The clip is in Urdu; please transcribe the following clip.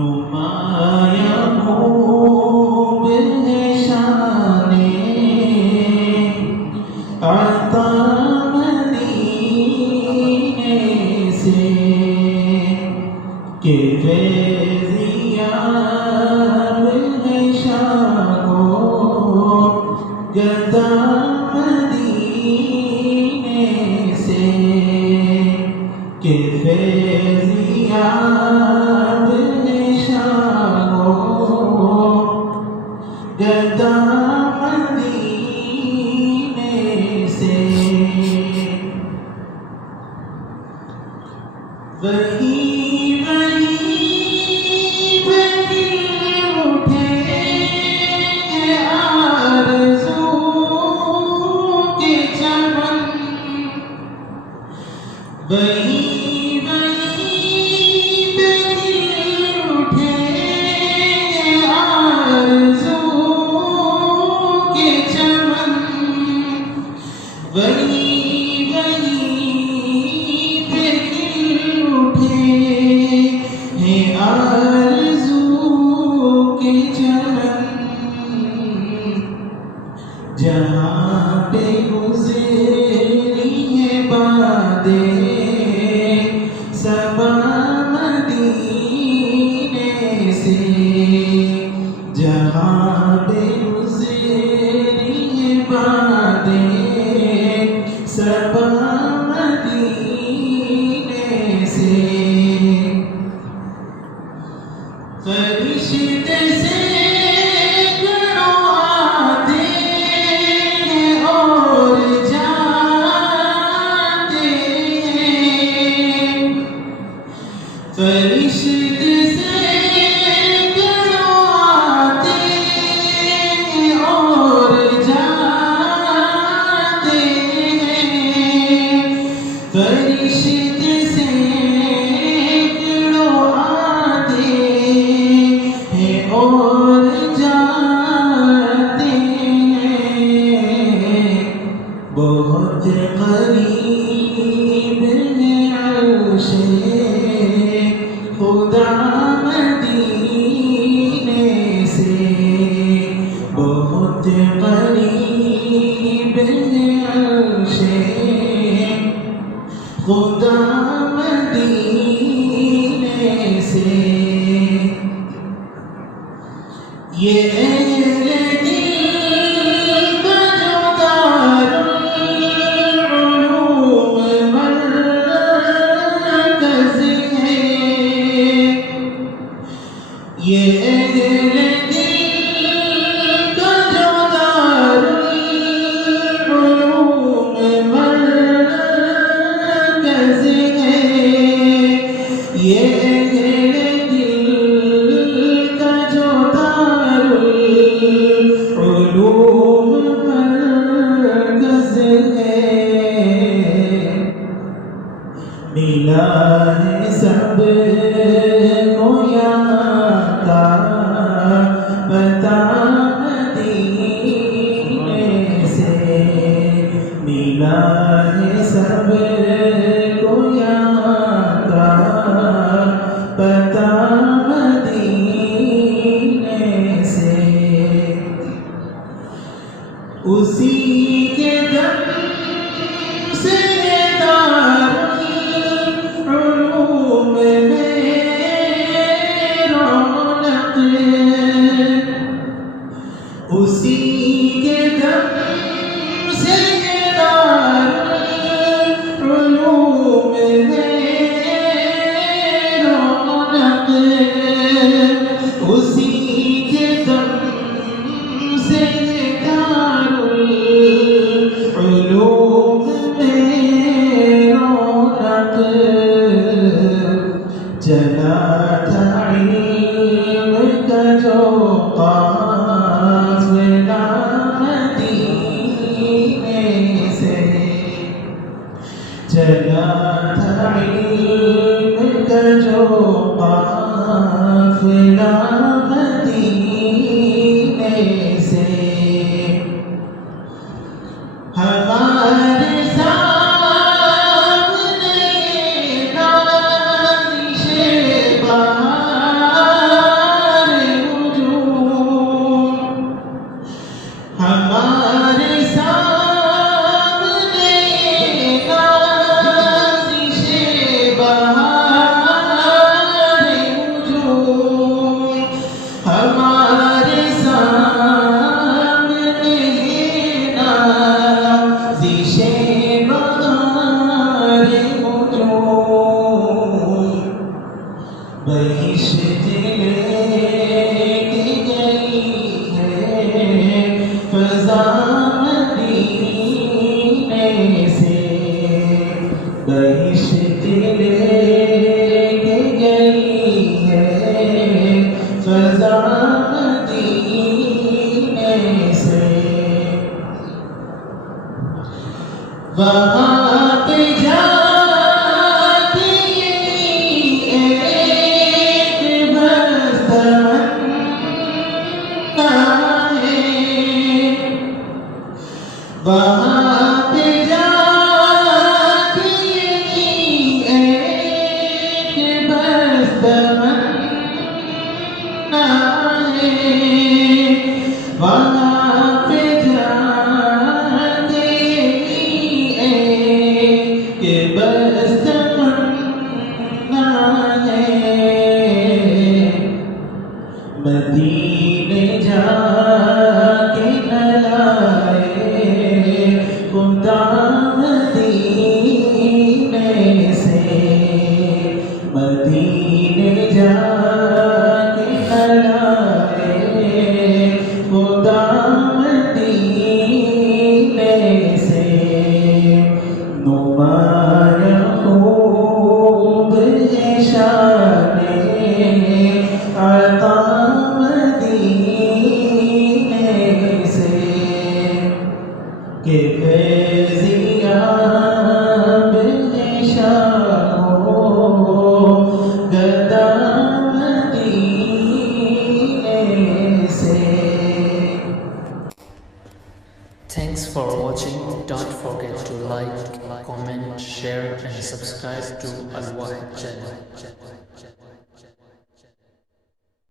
نمایاں خوب ہے شان عطا مدینے سے کہ فیضیاب ہے شان و گدا مدینے سے کہ فیضیاب ہے شان و گدا مدینے سے وہی وہی اٹھے آرزو کے چمن وہی پہ کھل اٹھے ہیں آرزو کے چمن جہاں پہ گزری ہے بادیں صبا مدینے سے جہاں پہ گزری ہے بادیں صبا مدینے سے فرشتے سے فرشتے سے آتے اور جاتے ہیں فرشتے سے آتے ہیں اور جاتے ہیں بہت قریب ہے عرش خدا مدینے سے بہت قریب ہے عرش خدا مدینے سے یہ اہل دل کا جو دارالعلوم مرکز ہے یہ اہل دل کا جو دارالعلوم مرکز ہے یہ اہل دل کا جو دارالعلوم مرکز ہے ملا ہے سب کو یہاں کا پتہ مدینے سے ملا ہے سب کو یہاں کا پتہ مدینے سے اسی کے دم سے دارالعلوم میں رونق اسی کے دم سے دارالعلوم میں رونق اسی کے دم سے دارالعلوم میں رونق چلا تھا علم کا جو قافلہ مدینے سے چلا تھا علم کا جو قافلہ بہشت لے کے گئی ہے فضا مدینے سے بہشت لے کے گئی ہے فضا مدینے سے وہاں پہ جاتی ایک بس تمنا ہے وہاں پہ جاتی ایک بس تمنا ہے وہاں پہ جاتی کہ بس تمنا ہے مدینے جا کے نہ لائے خدا مدینے سے مدینے جا کے نہ لائے خدا مدینے سے نمار خوب ہے شان عطا مدینے سے کہ فیضیاب ہے شان گدا مدینے سے. Thanks for watching. Don't forget to like, comment, share and subscribe to Al Wahid channel.